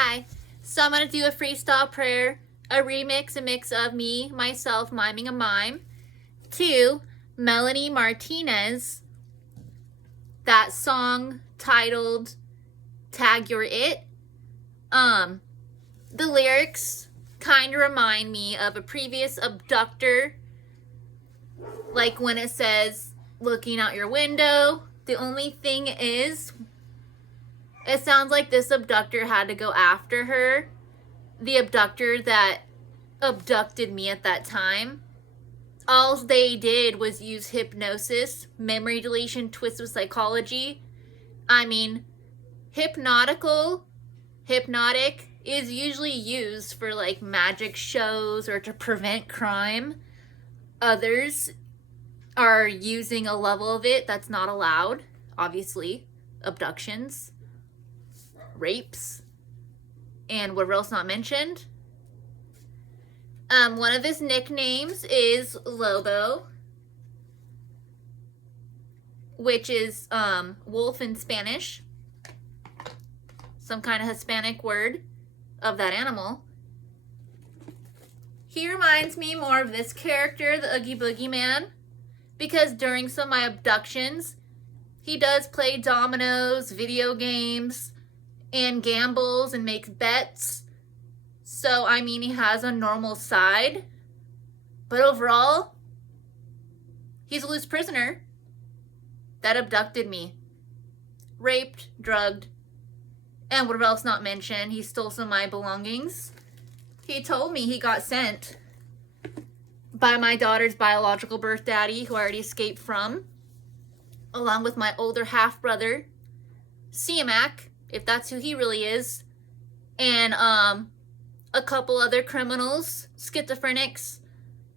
Hi. So I'm going to do a freestyle prayer, a remix, a mix of me, myself, miming a mime, to Melanie Martinez, that song titled Tag You're It. The lyrics kind of remind me of a previous abductor, like when it says, looking out your window. The only thing is, it sounds like this abductor had to go after her. The abductor that abducted me at that time. All they did was use hypnosis, memory deletion, twist of psychology. I mean, hypnotic is usually used for like magic shows or to prevent crime. Others are using a level of it that's not allowed, obviously. Abductions, rapes, and whatever else not mentioned. One of his nicknames is Lobo, which is wolf in Spanish, some kind of Hispanic word of that animal. He reminds me more of this character, the Oogie Boogie Man, because during some of my abductions, he does play dominoes, video games, and gambles and makes bets. So, I mean, he has a normal side. But overall, he's a loose prisoner that abducted me. Raped, drugged, and whatever else not mentioned. He stole some of my belongings. He told me he got sent by my daughter's biological birth daddy, who I already escaped from, along with my older half-brother, CMAC, if that's who he really is, and a couple other criminals, schizophrenics,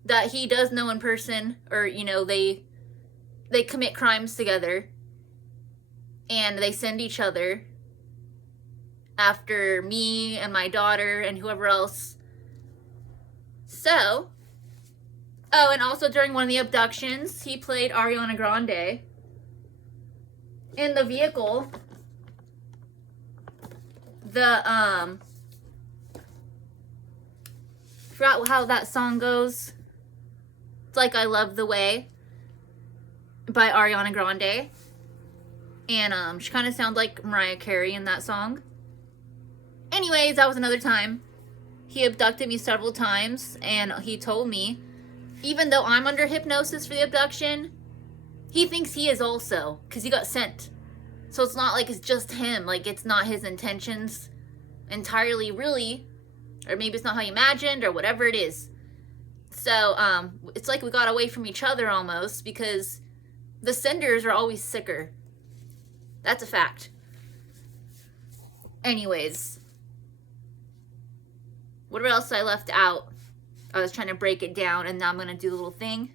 that he does know in person, or, you know, they commit crimes together, and they send each other after me and my daughter and whoever else. So, oh, and also during one of the abductions, he played Ariana Grande in the vehicle. I forgot how that song goes. It's like I Love the Way by Ariana Grande. And she kind of sounds like Mariah Carey in that song. Anyways, that was another time. He abducted me several times, and he told me, even though I'm under hypnosis for the abduction, he thinks he is also, because he got sent. So it's not like it's just him. Like, it's not his intentions entirely, really. Or maybe it's not how you imagined, or whatever it is. So, it's like we got away from each other almost, because the senders are always sicker. That's a fact. Anyways. Whatever else I left out, I was trying to break it down, and now I'm going to do the little thing.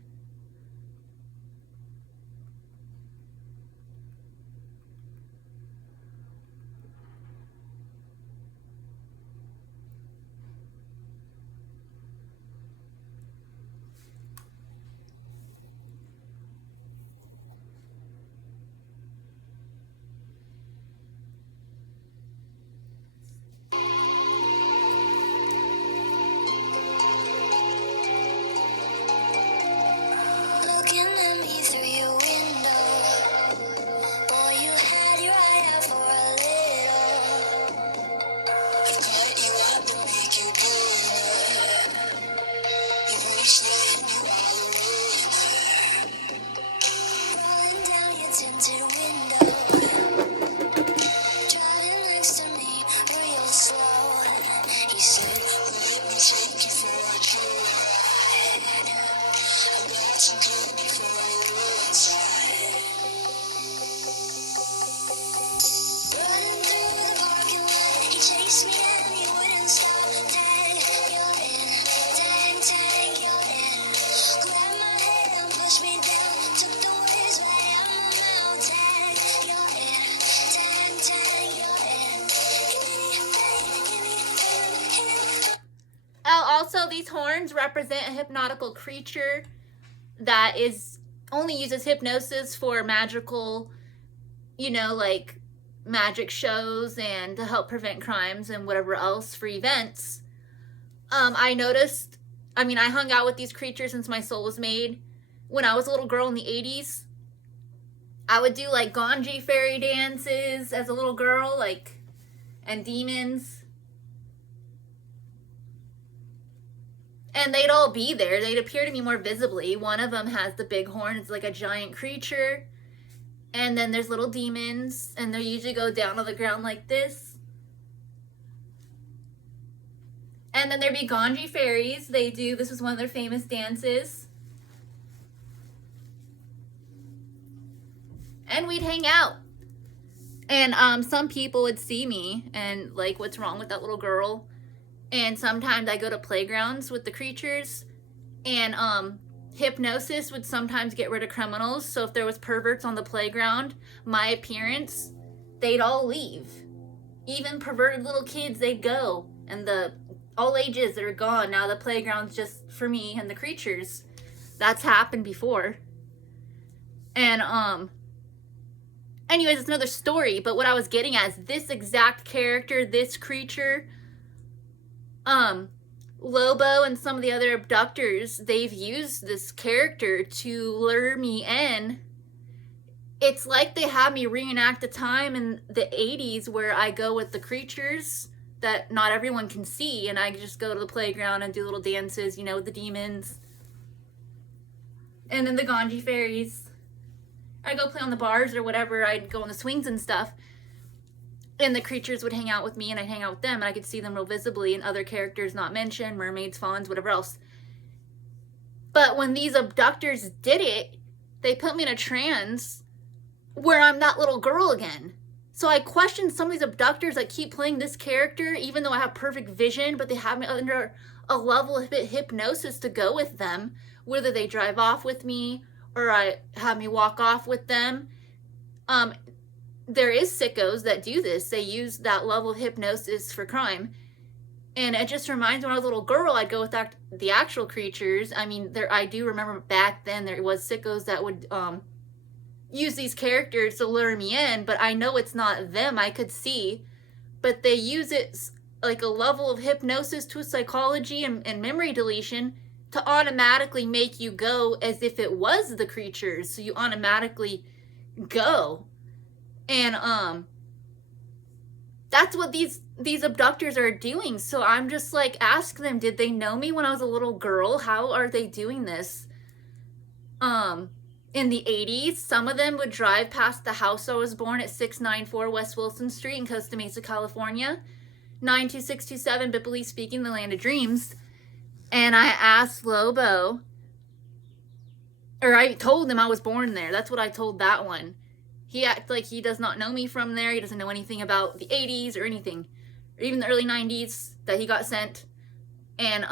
Also, these horns represent a hypnotical creature that only uses hypnosis for magical, you know, like magic shows and to help prevent crimes and whatever else for events, I noticed, I hung out with these creatures since my soul was made. When I was a little girl in the 80s, I would do like Ganji fairy dances as a little girl, and demons. And they'd all be there. They'd appear to me more visibly. One of them has the big horn. It's like a giant creature. And then there's little demons, and they usually go down on the ground like this. And then there'd be Ganji fairies. This was one of their famous dances. And we'd hang out. And some people would see me and like, what's wrong with that little girl? And sometimes I go to playgrounds with the creatures, and hypnosis would sometimes get rid of criminals. So if there was perverts on the playground, my appearance, they'd all leave. Even perverted little kids, they'd go. And all ages, they're gone. Now the playground's just for me and the creatures. That's happened before. And anyways, it's another story. But what I was getting at is this exact character, this creature, Lobo and some of the other abductors, they've used this character to lure me in. It's like they have me reenact a time in the 80s where I go with the creatures that not everyone can see, and I just go to the playground and do little dances, with the demons. And then the Ganji fairies. I'd go play on the bars or whatever. I'd go on the swings and stuff. And the creatures would hang out with me, and I'd hang out with them, and I could see them real visibly, and other characters not mentioned, mermaids, fawns, whatever else. But when these abductors did it, they put me in a trance where I'm that little girl again. So I question some of these abductors that keep playing this character, even though I have perfect vision, but they have me under a level of hypnosis to go with them, whether they drive off with me or I have me walk off with them. There is sickos that do this. They use that level of hypnosis for crime. And it just reminds me when I was a little girl, I'd go with the actual creatures. I do remember back then there was sickos that would use these characters to lure me in, but I know it's not them. I could see. But they use it like a level of hypnosis to psychology and memory deletion to automatically make you go as if it was the creatures. So you automatically go. And that's what these abductors are doing. So I'm just like, ask them, did they know me when I was a little girl? How are they doing this? In the 80s, some of them would drive past the house I was born at 694 West Wilson Street in Costa Mesa, California, 92627, biblically speaking, the land of dreams. And I asked Lobo, or I told him I was born there. That's what I told that one. He acts like he does not know me from there. He doesn't know anything about the 80s or anything. Or even the early 90s that he got sent. And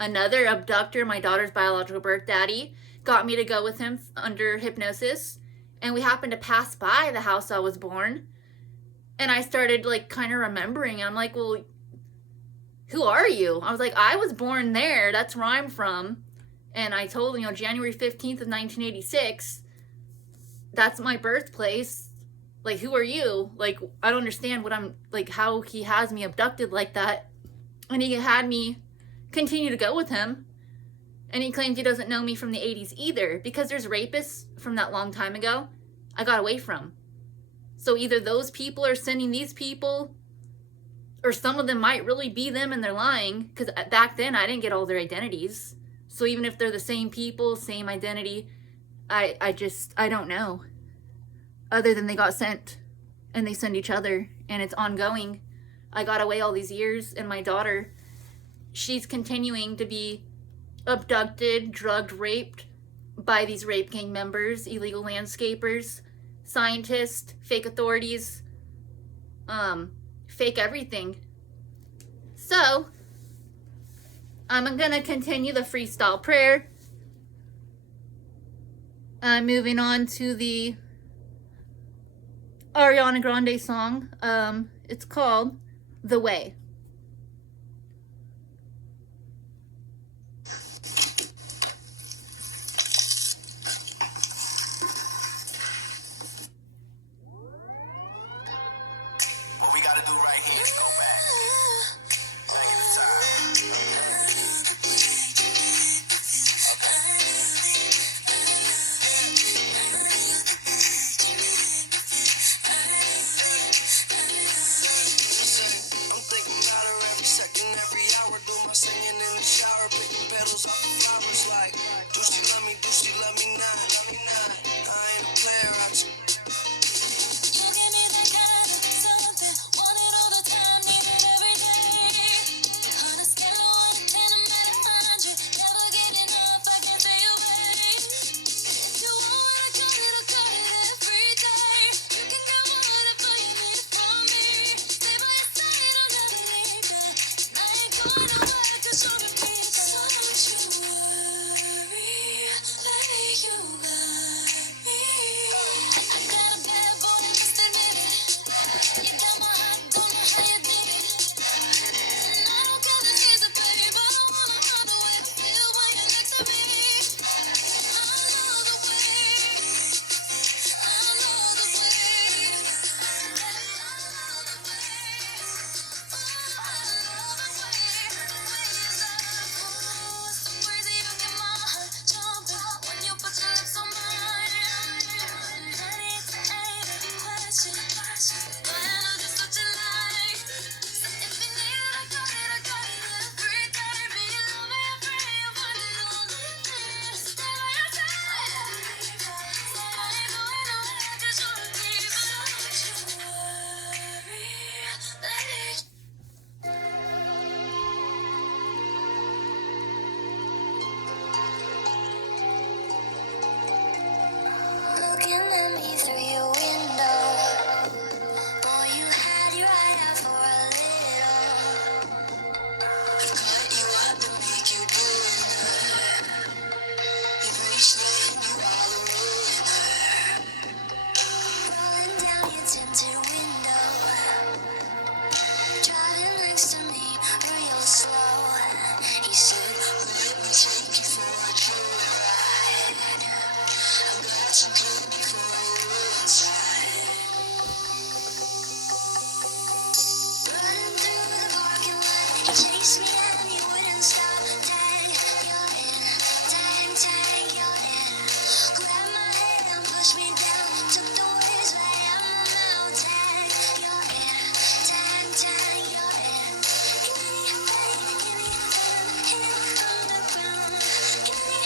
another abductor, my daughter's biological birth daddy, got me to go with him under hypnosis. And we happened to pass by the house I was born. And I started like kind of remembering. I'm like, well, who are you? I was like, I was born there. That's where I'm from. And I told him, January 15th of 1986. That's my birthplace. Like, who are you? Like, I don't understand how he has me abducted like that. And he had me continue to go with him. And he claims he doesn't know me from the 80s either, because there's rapists from that long time ago I got away from. So either those people are sending these people, or some of them might really be them and they're lying, because back then I didn't get all their identities. So even if they're the same people, same identity, I don't know. Other than they got sent, and they send each other, and it's ongoing. I got away all these years, and my daughter, she's continuing to be abducted, drugged, raped by these rape gang members, illegal landscapers, scientists, fake authorities, fake everything. So, I'm gonna continue the freestyle prayer. Moving on to the Ariana Grande song. It's called The Way. petals off the flowers like, do she love me not? I ain't a player, I just You give me that kind of something, want it all the time, need it every day. On a scale of 1 to 10, I'm at 100, never get enough, I can't stay away. If you want it, I got it every day. You can get whatever you need from me. Stay by your side, I'll never leave ya. And I ain't going nowhere 'cause you're a keeper. So don't you worry, let you love me. I got a bad boy, just admit it. You got my heart, don't know how you did it. And I don't care that he's a baby, but I wanna know the way I feel when you're next to me. I know the way, I know the way, I know the way, I know the way, the way you love. Ooh, it's so crazy, you get my heart jumping when you put your lips on mine. And honey, it's an ain't question, but I know just what you like. So if you need it, I got it every day. Be your lover, your friend, your one and only. Stay by your side. Stay I ain't going nowhere 'cause you're a keeper. Don't you worry, let it. Looking at me through your window, boy, you had your eye out for a little. I've cut you up and make you dinner. You've reached the end, you are the winner. Rolling down your tinted window, driving next to me real slow. He said, Let me take you for a joyride. I've got some candy for you inside. running through the parking lot, you chased me and you wouldn't stop. Tag, you're in. Tag, tag, you're in. Grabbed my head and pushed me down. Took the words right out my mouth. Tag, you're in. Tag, tag, you're in. Give me underground. Give me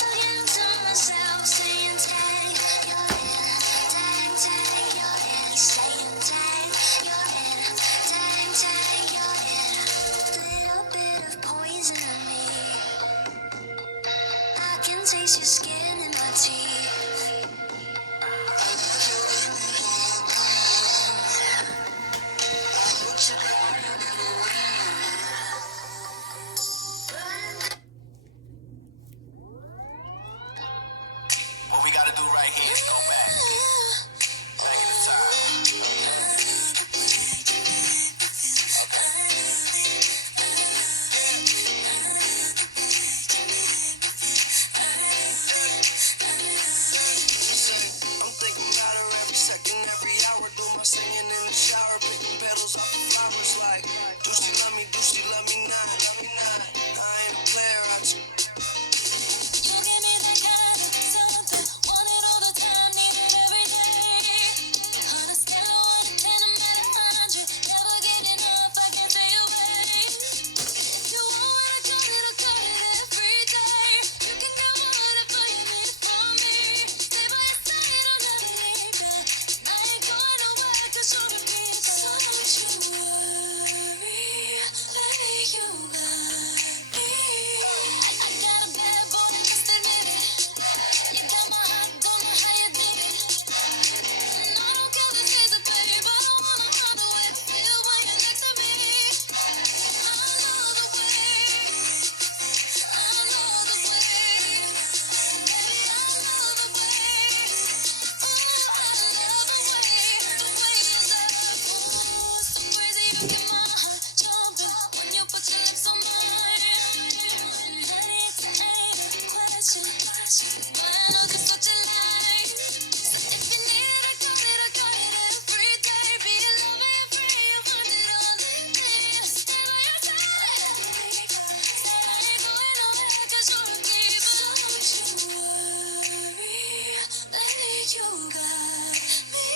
talking to myself, saying tag, you're in. Tag, tag, you're in. Saying tag, you're in. Tag, tag, you're in. Little bit of poison in me. I can taste your skin in my teeth. I love you when you hold me. I hope to God you never leave. What we gotta do right here is go back. Back in the time. I'm thinking about her every second, every hour. Do my singing in the shower, picking petals off the flowers like, do she love me not? I ain't a player, I just You give me that kind of something, want it all the time, need it every day. On a scale of 1 to 10, I'm at 100, never get enough, I can't stay away. If you want it, I got it every day. You can get whatever you need from me. Stay by your side, I'll never leave ya. And I ain't going nowhere 'cause you're a keeper. So don't you worry, let you love me. I got a bad boy, just admit it. You got my heart, don't know how you did it. And I don't care that he's a baby, but I wanna know the way I feel when you're next to me. I know the way, I know the way, baby, I know the way. Ooh, I love the way you love. Ooh, it's so crazy, you get my heart jumping when you put your lips on mine. And honey, it's an ain't question, but I know just what you like. So if you need it, I got it every day. Be your lover, your friend, your one and only. Stay by your side. Stay I ain't going nowhere 'cause you're a keeper. So don't you worry, let you got me.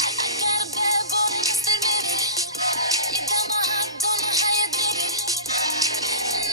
I got a bad boy, just admit it. You got my heart, don't know how you did it. And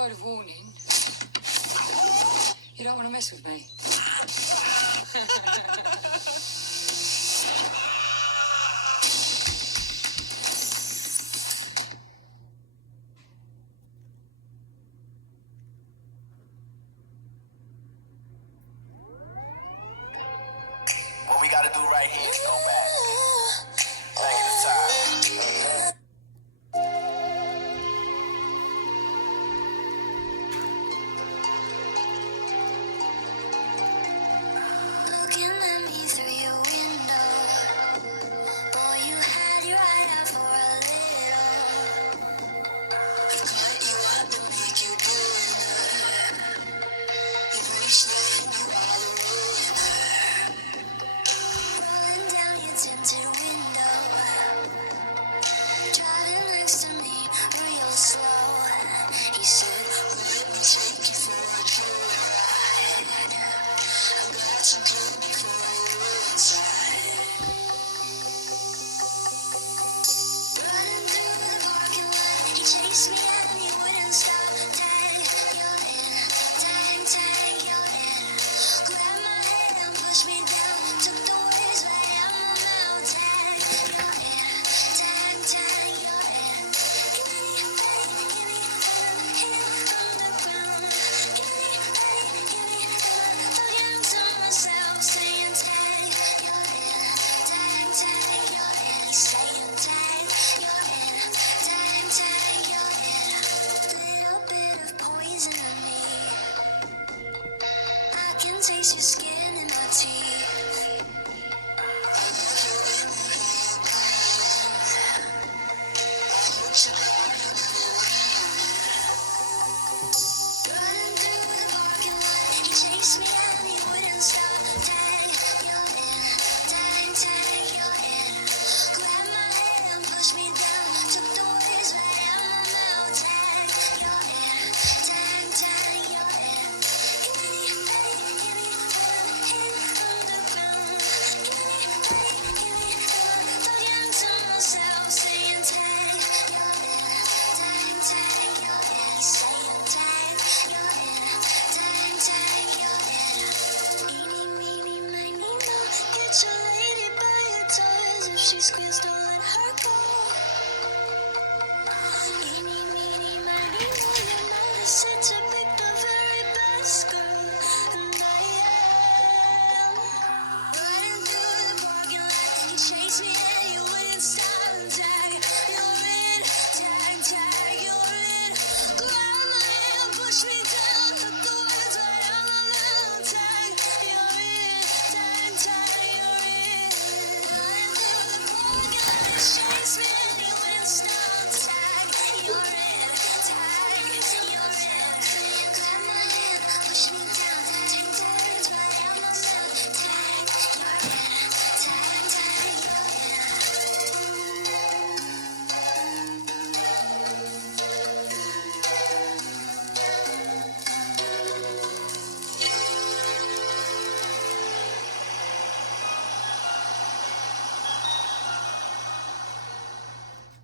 word of warning. You don't want to mess with me. What we gotta do right here is go back. Back in the time. Looking at me through your window. Boy, you had your eye out for a little. I cut you up and make you dinner. Your voice letting you all over. Rolling down your tinted window. Driving next to me real slow. He said, let me take you for a joyride. I got some good before I go inside. Running through the parking lot, he chased me and he wouldn't stop. Tag, you're in. Tag, tag, you're in. Grabbed my head and pushed me down. Took the words right out my mouth. Tag, you're in. Tag, tag, you're in. Give me, give me, hit underground. Give me, talking to myself, saying tag, you're in. Tag, tag, you're in. He's saying tag, you're in. Tag, tag, you're in. Little bit of poison in me. I can taste your skin in my teeth. Running through the parking lot, he chased me and he wouldn't stop. Tag, you're in. Tag, tag, you're in. Grabbed my head and pushed me down. Took the words right out my mouth. Tag, you're in. Tag, tag, you're in. Give me, hit underground. Give me, talking to myself, saying tag, you're in. Tag, tag, you're in. He's saying tag, you're in. Tag, tag, you're in. Eeny, meeny, miny, moe. Get your lady by your toes. If she squeals,